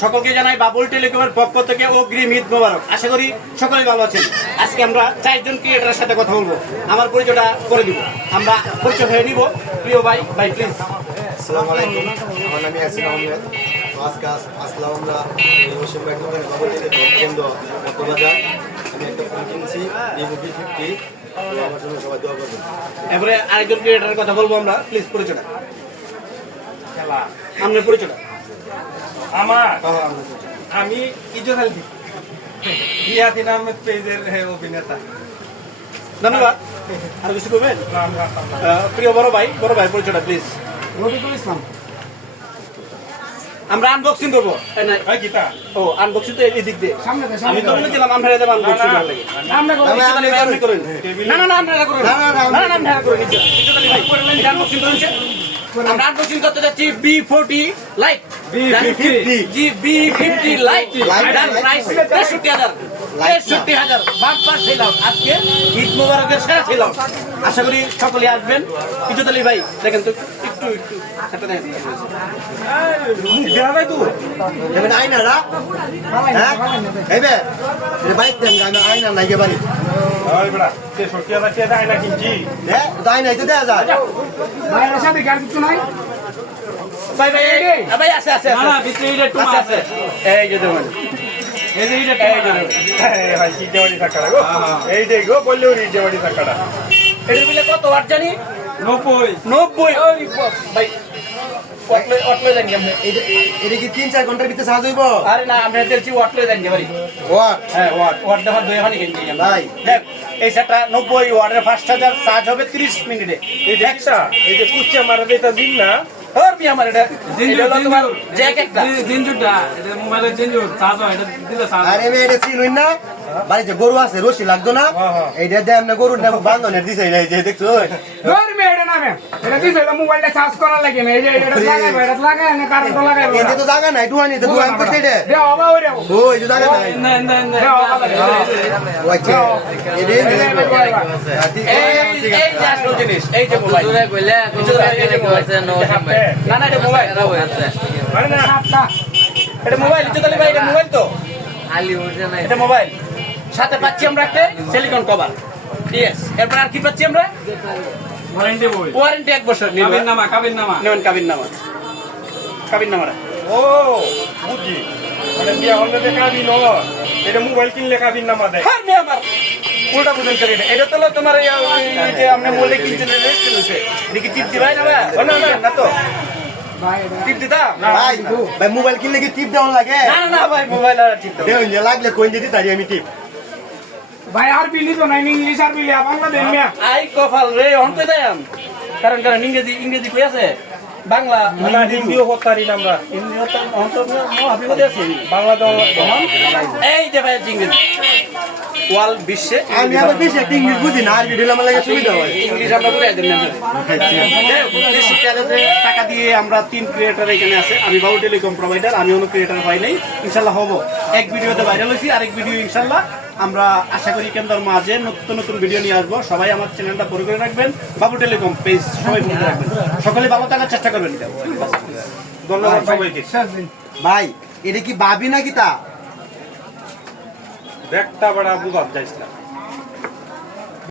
সকলকে জানাই বাবুল টেলিকমের পক্ষ থেকে অগ্রিম ঈদ মোবারক। আশা করি সকলেই ভালো আছেন। আজকে আমরা চারজন ক্রিয়েটারের সাথে কথা বলব। আমার পরিচয়টা করে দিব। আমরা পরিচয় হয়ে নিব। প্রিয় ভাই ভাই প্লিজ আসসালামু আলাইকুম। আমার নাম ইয়াসিন আহমেদ। আজকে আসলাম আমরা এই মুসলিম এক দোকানে কেন্দ্র মতবাজার আমি একটা ফোন কিনছি ভিভো বি ফিফটি আমার জন্য সবাই দোয়া করবেন। এবারে আরেকজন ক্রিয়েটারের কথা বলব আমরা। প্লিজ পরিচয়টা। আপনার পরিচয়টা। আমার। আমি ইজত আলী ইয়াদিন আহমেদ পেজের অভিনেতা। ধন্যবাদ। আর কিছু করবেন? প্রিয় বড় ভাই বড় ভাই পরিচয়টা প্লিজ রফিকুল ইসলাম। আমরা আনবক্সিং করব। ও আনবক্সিং তো এই দিক দিয়ে। দে, আমি তো বলে দিলাম আমরা দেব আনবক্সিং করুন। না না না। আপনারা করুন। না, না, না, না। না আপনারা করুন আনবক্সিং করুন। আমরা আনবক্সিং করতে যাচ্ছি B forty light B50 G B fifty light Light, এটার light, প্রাইস light. তেষট্টি হাজার Light না। তেষট্টি হাজার বাম্পার ছিলাম আজকে ঈদ মোবারকের সেরা ছিলাম আশা করি সকলে আসবেন ভাই দেখেন তো একটু একটু সেটা দেখেন দেয়া নাই হ্যাঁ বাইক দেন বাড়ি ওই বড়া তে সরকিয়া যাচ্ছে দেয় না কিনছি হ্যাঁ তো আইনাই যায় সাথে কিছু নাই ভাই ভাই এই- এই, ভাই আছে আছে আছে না, ভিতরে এটা একটু আছে এই যে দেখুন এই যে এটা এই যে এই ভাই কি দেওয়ারি টাকাটা গো। এই যে গো টাকাটা এটার বিলে কত ওয়াট জানি? নব্বই। নব্বই। ওই ভাই ওয়াটলে ওয়াটলে জানি আমরা এটা কি তিন চার ঘণ্টার ভিতরে সাহায্য হইব? আরে না আমরা দেখছি জানি ভাই। হ্যাঁ ওয়াট। ওয়াট দেওয়ার দুই হানি কিনছি ভাই। দেখ এই সেটটা নব্বই ওয়াটের ফার্স্ট হাজার চার্জ হবে তিরিশ মিনিটে। এই যে এই যে কুচ্চা মারা এটা দিন না ওর বি আমার এটা। এটা তোমার জ্যাক একটা এটা মোবাইলের জিঞ্জুর চার্জ হয় এটা দিলে চার্জ আরে এটা হইন না? বাড়িতে গরু আছে রশি লাগতো না হ্যাঁ, হ্যাঁ। এইটা দেন না গরুর না বান্ধনের দিছে এই যে দেখছ ধরবে এটা নামে এটা দিছে এটা মোবাইলটা চার্জ করার লাগে না এই যে এটা লাগাইবে এটা লাগাই না কারেন্ট লাগাইবে এতে তো জায়গা নাই ডুয়ানি তো ডুয়ান করতে দে দে অবা ওরে ও এই যে জায়গা নাই ইন্দা ইন্দা ইন্দা ও আচ্ছা এদে এই এই যে আসল জিনিস এই যে মোবাইল না না এটা মোবাইল মানে না এটা মোবাইল ইজ্জত আলী ভাই এটা মোবাইল তো এটা মোবাইল সাথে পাচ্ছি আমরা একটা সিলিকন কভার ইয়েস এরপর আর কি পাচ্ছি আমরা? ওয়ারেন্টি বই। ওয়ারেন্টি এক বছর নিবে। নামা কাবিন নামা নেবেন কাবিন নামা কাবিন নামারা ও বুঝি। মানে বিয়া হলে যে কাবিন এটা মোবাইল কিনলে কাবিন নামা দেয়। হ্যাঁ মেয়ে আমার। উল্টা বুঝেন করে এটা। এটা তো তোমার এই যে আপনি বললে কিনছেন রেস্ট হয়েছে এটা কি টিপ দিবাই না না না না তো। টিপ দিতা? ভাই ভাই মোবাইল কিনলে কি টিপ দেওয়া লাগে? না না ভাই মোবাইল আর টিপ দাও দেউন লাগলে কোন দিতে তারি আমি টিপ? ভাই আর বিলি তো নাই ইংলিশ আর বিলি বাংলা দেন মিয়া আই কপাল রে অন কই দাম কারণ কারণ ইংরেজি ইংরেজি কই আছে? বাংলা না হিন্দিও হতারি আমরা। হিন্দি হতো অন তো মো আপনি কোথায় আছেন বাংলা তো এই যে ভাই ইংরেজি। ওয়াল বিশ্বে আমি আবার বেশি একটা ইংলিশ বুঝি না আর ভিডিও আমার লাগে সুবিধা হয়। ইংলিশ আমরা বুঝাই দেন দেশি চ্যানেলে টাকা দিয়ে আমরা তিন ক্রিয়েটার এখানে আছে। আমি বাবু টেলিকম প্রোভাইডার আমি কোনো ক্রিয়েটার পাই নাই। ইনশাল্লাহ হব। এক ভিডিওতে ভাইরাল হয়েছি আরেক ভিডিও ইনশাল্লাহ আমরা আশা করি কেন্দ্র মাঝে নতুন নতুন ভিডিও নিয়ে আসব। সবাই আমার চ্যানেলটা পরে করে রাখবেন। বাবু টেলিকম পেজ সবাই ফলো রাখবেন। সকলে ভালো থাকার চেষ্টা করবেন। ধন্যবাদ সবাইকে। ভাই এটা কি ভাবি নাকি তা? দেখটা বড় আবু যাইস না।